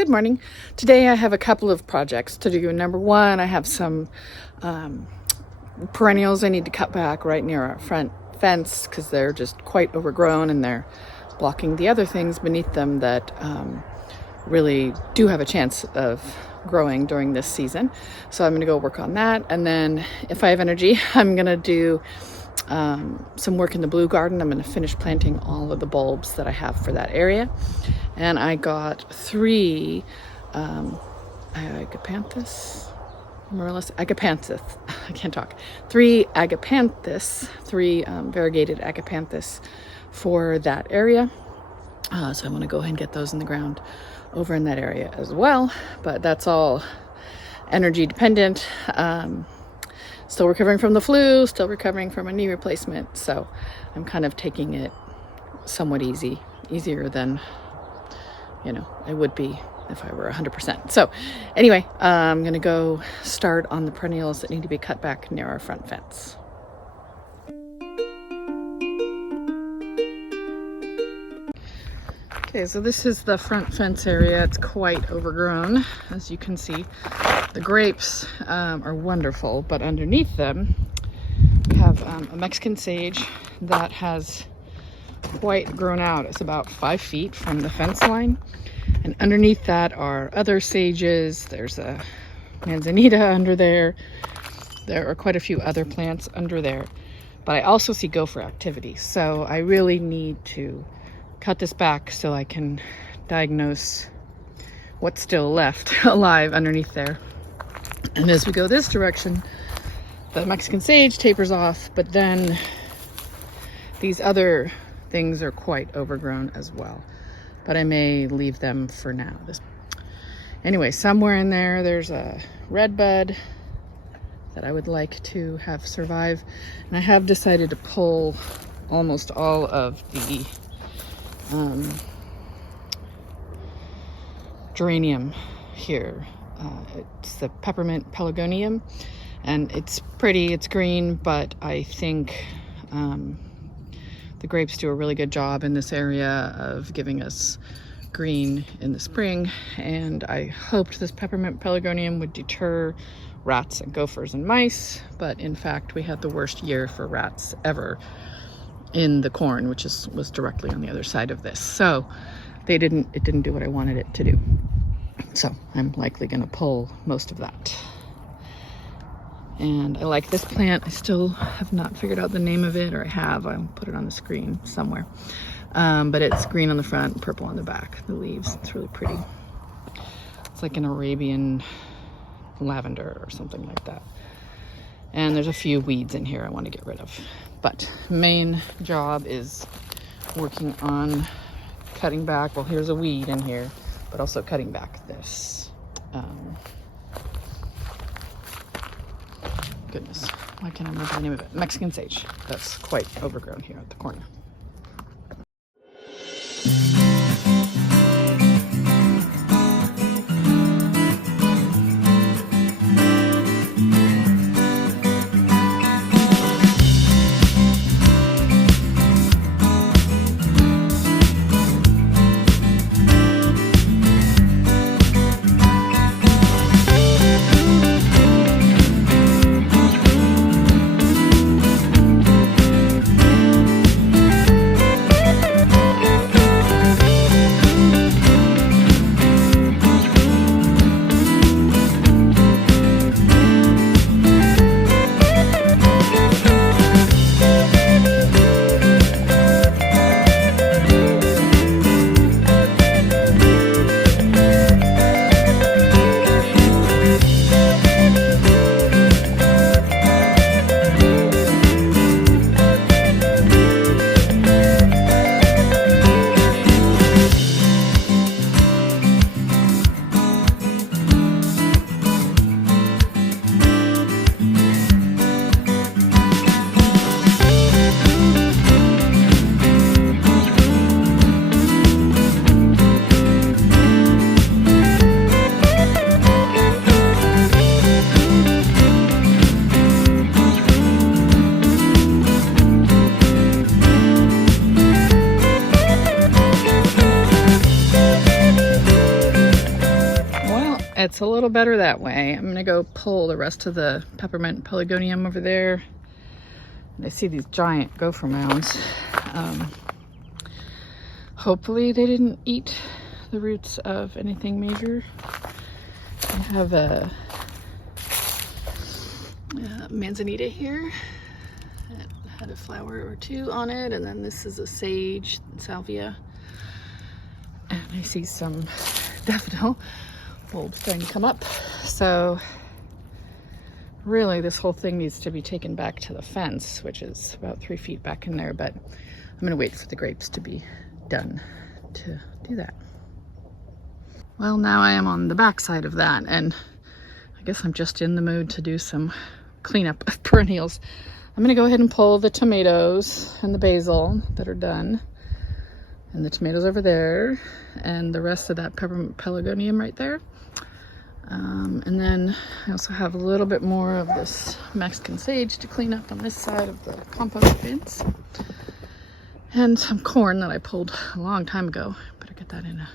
Good morning. Today I have a couple of projects to do. Number one, I have some perennials I need to cut back right near our front fence because they're just quite overgrown and they're blocking the other things beneath them that really do have a chance of growing during this season. So I'm going to go work on that, and then if I have energy, I'm going to do some work in the blue garden. I'm going to finish planting all of the bulbs that I have for that area. And I got 3 Agapanthus, Agapanthus, I can't talk. 3 Agapanthus, 3 variegated Agapanthus for that area. So I'm going to go ahead and get those in the ground over in that area as well. But that's all energy dependent. Still recovering from the flu, still recovering from a knee replacement. So I'm kind of taking it somewhat easier than, it would be if I were 100%. So anyway, I'm going to go start on the perennials that need to be cut back near our front fence. Okay, so this is the front fence area. It's quite overgrown, as you can see. The grapes are wonderful, but underneath them we have a Mexican sage that has quite grown out. It's about 5 feet from the fence line. And underneath that are other sages. There's a manzanita under there. There are quite a few other plants under there. But I also see gopher activity. So I really need to cut this back so I can diagnose what's still left alive underneath there. And as we go this direction, the Mexican sage tapers off, but then these other things are quite overgrown as well. But I may leave them for now. Anyway, somewhere in there, there's a red bud that I would like to have survive. And I have decided to pull almost all of the geranium here. It's the peppermint pelargonium, and it's pretty, it's green, but I think the grapes do a really good job in this area of giving us green in the spring, and I hoped this peppermint pelargonium would deter rats and gophers and mice, but in fact we had the worst year for rats ever in the corn, which was directly on the other side of this. So it didn't do what I wanted it to do. So I'm likely going to pull most of that. And I like this plant. I still have not figured out the name of it, or I'll put it on the screen somewhere. But it's green on the front, purple on the back, the leaves. It's really pretty. It's like an Arabian lavender or something like that. And there's a few weeds in here I want to get rid of. But main job is working on cutting back. Well, here's a weed in here, but also cutting back this. Goodness, why can't I remember the name of it? Mexican sage. That's quite overgrown here at the corner. it's a little better that way. I'm gonna go pull the rest of the peppermint pelargonium over there. And I see these giant gopher mounds. Hopefully they didn't eat the roots of anything major. I have a manzanita here. It had a flower or two on it, and then this is a sage salvia. And I see some daffodil bulbs starting to come up. So really this whole thing needs to be taken back to the fence, which is about 3 feet back in there, but I'm gonna wait for the grapes to be done to do that. Well, now I am on the back side of that, and I guess I'm just in the mood to do some cleanup of perennials. I'm gonna go ahead and pull the tomatoes and the basil that are done, and the tomatoes over there, and the rest of that peppermint pelargonium right there. And then I also have a little bit more of this Mexican sage to clean up on this side of the compost bins. And some corn that I pulled a long time ago. Better get that in a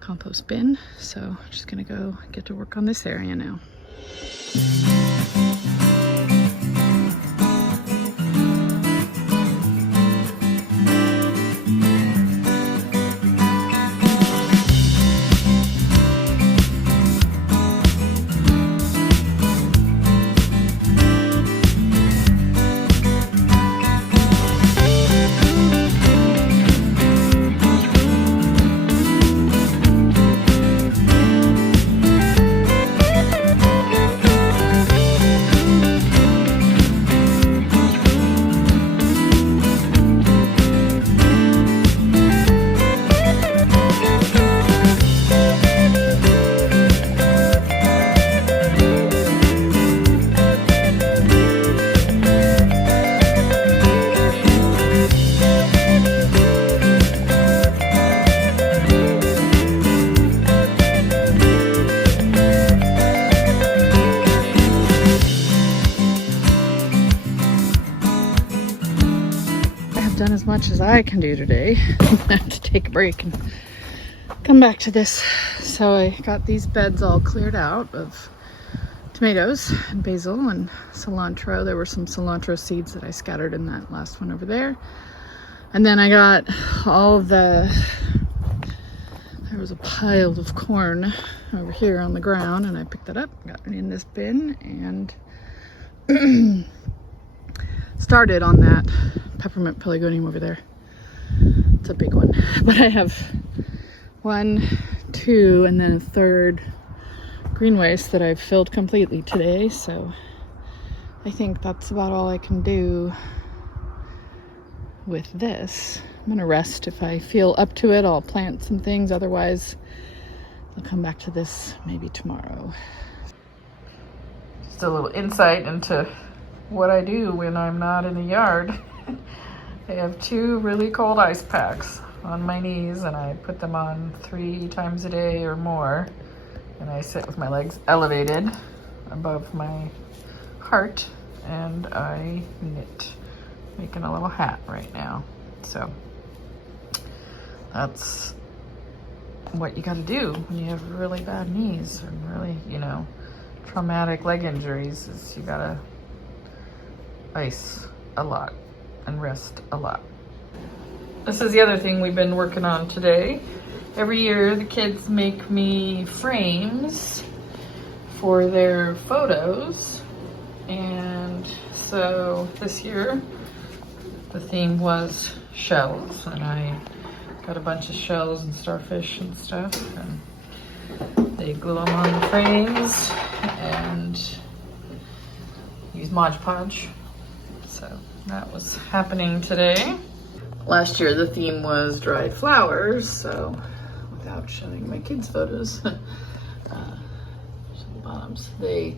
compost bin. So I'm just gonna go get to work on this area now. Done as much as I can do today. I'm gonna have to take a break and come back to this. So I got these beds all cleared out of tomatoes and basil and cilantro. There were some cilantro seeds that I scattered in that last one over there. And then I got all there was a pile of corn over here on the ground, and I picked that up, got it in this bin, and started on that peppermint pelargonium over there. It's a big one, but I have 1, 2, and then a third green waste that I've filled completely today. So I think that's about all I can do with this. I'm gonna rest. If I feel up to it, I'll plant some things. Otherwise, I'll come back to this maybe tomorrow. Just a little insight into what I do when I'm not in the yard. I have 2 really cold ice packs on my knees, and I put them on 3 times a day or more. And I sit with my legs elevated above my heart, and I knit, making a little hat right now. So that's what you gotta do when you have really bad knees and really, traumatic leg injuries, is you gotta ice a lot and rest a lot. This is the other thing we've been working on today. Every year the kids make me frames for their photos, and so this year the theme was shells, and I got a bunch of shells and starfish and stuff, and they glue them on the frames and use Mod Podge. So that was happening today. Last year the theme was dried flowers, so without showing my kids' photos, the bottoms, I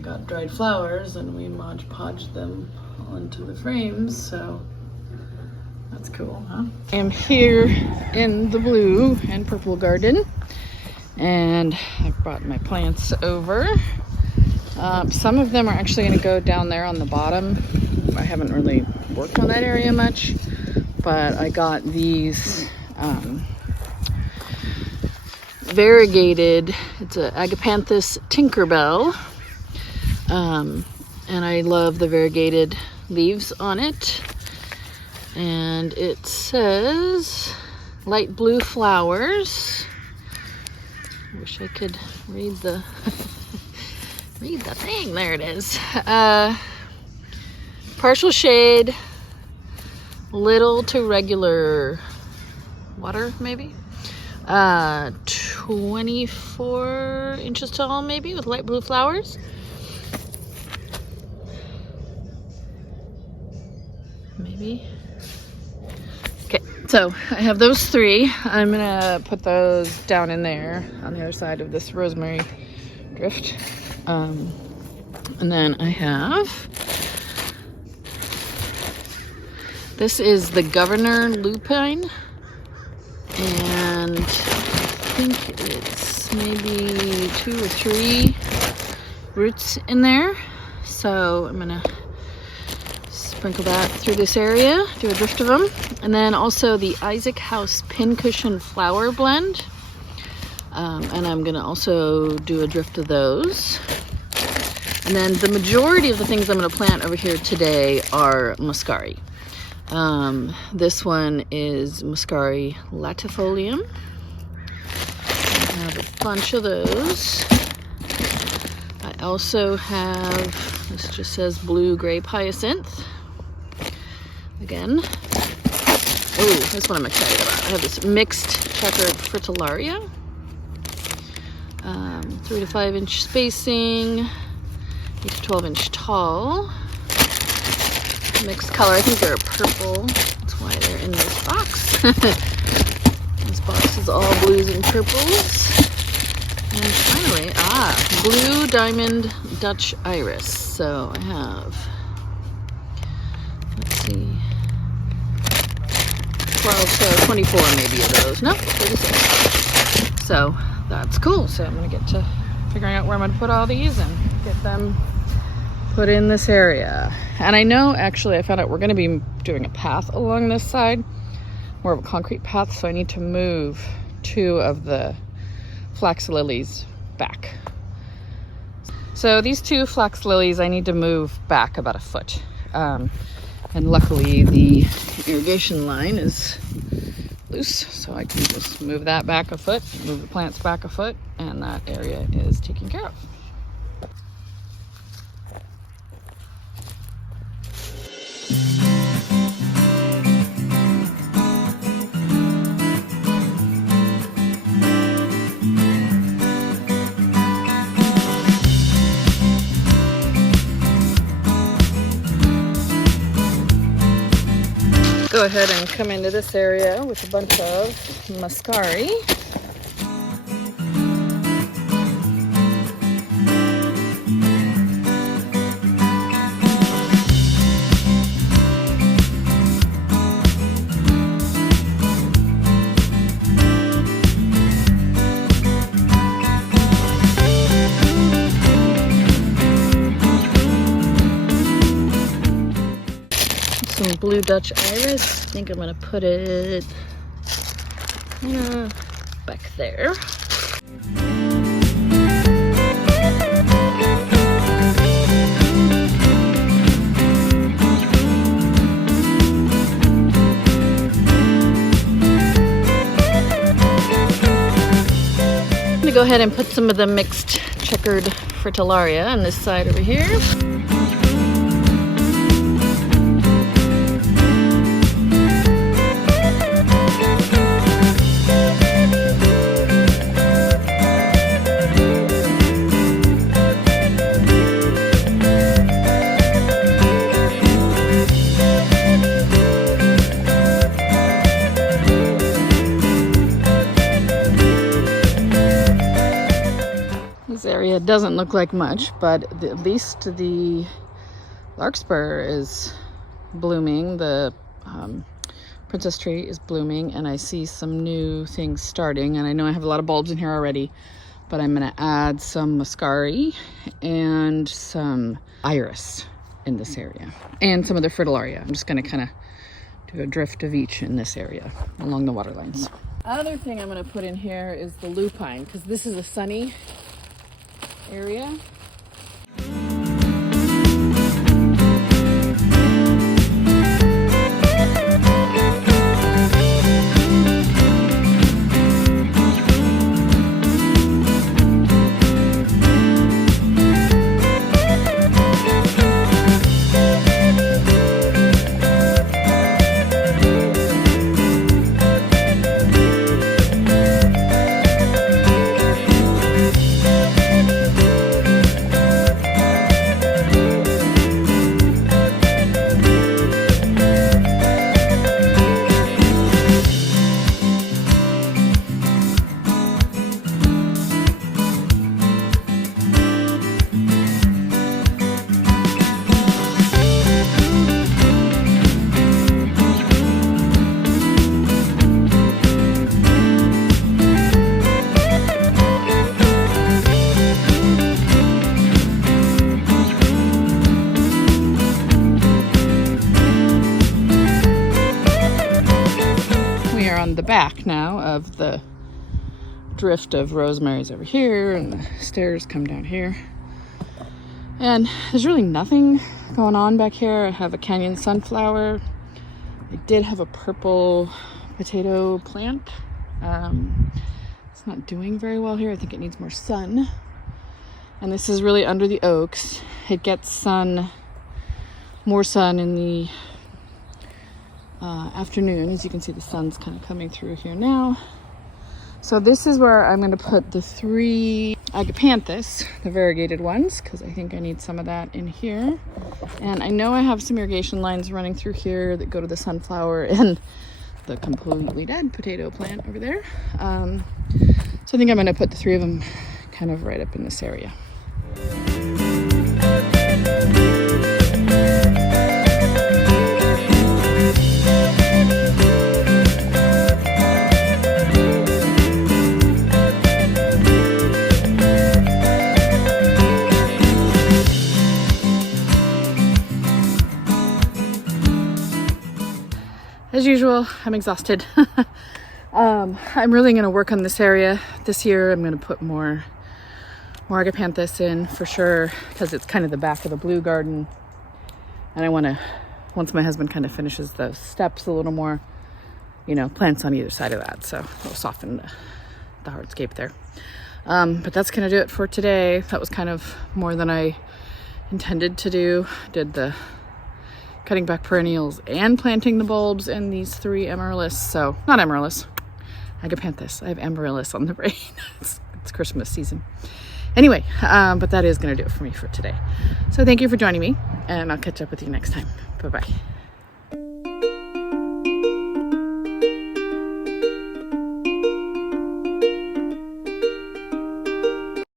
got dried flowers and we Mod Podged them onto the frames, so that's cool, huh? I am here in the blue and purple garden, and I've brought my plants over. Some of them are actually going to go down there on the bottom. I haven't really worked on that area much, but I got these variegated, it's a Agapanthus Tinkerbell. And I love the variegated leaves on it. And it says light blue flowers. I wish I could read the read the thing. There it is. Partial shade, little to regular water, maybe. 24 inches tall, maybe, with light blue flowers. Maybe. Okay, so I have those three. I'm gonna put those down in there on the other side of this rosemary drift. And then I have, this is the Governor Lupine, and I think it's maybe 2 or 3 roots in there. So I'm gonna sprinkle that through this area, do a drift of them. And then also the Isaac House Pincushion Flower Blend. And I'm gonna also do a drift of those. And then the majority of the things I'm gonna plant over here today are Muscari. This one is Muscari latifolium. I have a bunch of those. I also have, this just says blue grape hyacinth. Again. Oh, this one I'm excited about. I have this mixed checkered fritillaria. 3 to 5 inch spacing, 8 to 12 inch tall. Mixed color. I think they're purple. That's why they're in this box. This box is all blues and purples. And finally, blue diamond Dutch iris. So I have, let's see, 12 to 24 maybe of those. No, 36. So that's cool. So I'm gonna get to figuring out where I'm gonna put all these and get them put in this area. And I know, actually, I found out we're gonna be doing a path along this side, more of a concrete path, so I need to move 2 of the flax lilies back. So these 2 flax lilies I need to move back about 1 foot. And luckily the irrigation line is loose, so I can just move that back 1 foot, move the plants back 1 foot, and that area is taken care of. Go ahead and come into this area with a bunch of Muscari. Some blue Dutch iris. I think I'm gonna put it back there. I'm gonna go ahead and put some of the mixed checkered fritillaria on this side over here. Area doesn't look like much, but at least the larkspur is blooming. The princess tree is blooming, and I see some new things starting. And I know I have a lot of bulbs in here already, but I'm going to add some Muscari and some iris in this area, and some of the fritillaria. I'm just going to kind of do a drift of each in this area along the water lines. Other thing I'm going to put in here is the lupine, because this is a sunny area. The back now of the drift of rosemary's over here, and the stairs come down here, and there's really nothing going on back here. I have a canyon sunflower. I did have a purple potato plant. It's not doing very well here. I think it needs more sun, and this is really under the oaks. It gets more sun in the afternoon. As you can see, the sun's kind of coming through here now. So this is where I'm going to put the 3 Agapanthus, the variegated ones, because I think I need some of that in here. And I know I have some irrigation lines running through here that go to the sunflower and the completely dead potato plant over there. So I think I'm going to put the 3 of them kind of right up in this area. As usual, I'm exhausted. I'm really going to work on this area this year. I'm going to put more Agapanthus in for sure, because it's kind of the back of the blue garden. And I want to, once my husband kind of finishes the steps a little more, plants on either side of that. So it'll soften the hardscape there. But that's going to do it for today. That was kind of more than I intended to do. Did the cutting back perennials and planting the bulbs in these 3 amaryllis. So, not amaryllis, Agapanthus. I have amaryllis on the brain. It's Christmas season. Anyway, but that is going to do it for me for today. So thank you for joining me, and I'll catch up with you next time. Bye-bye.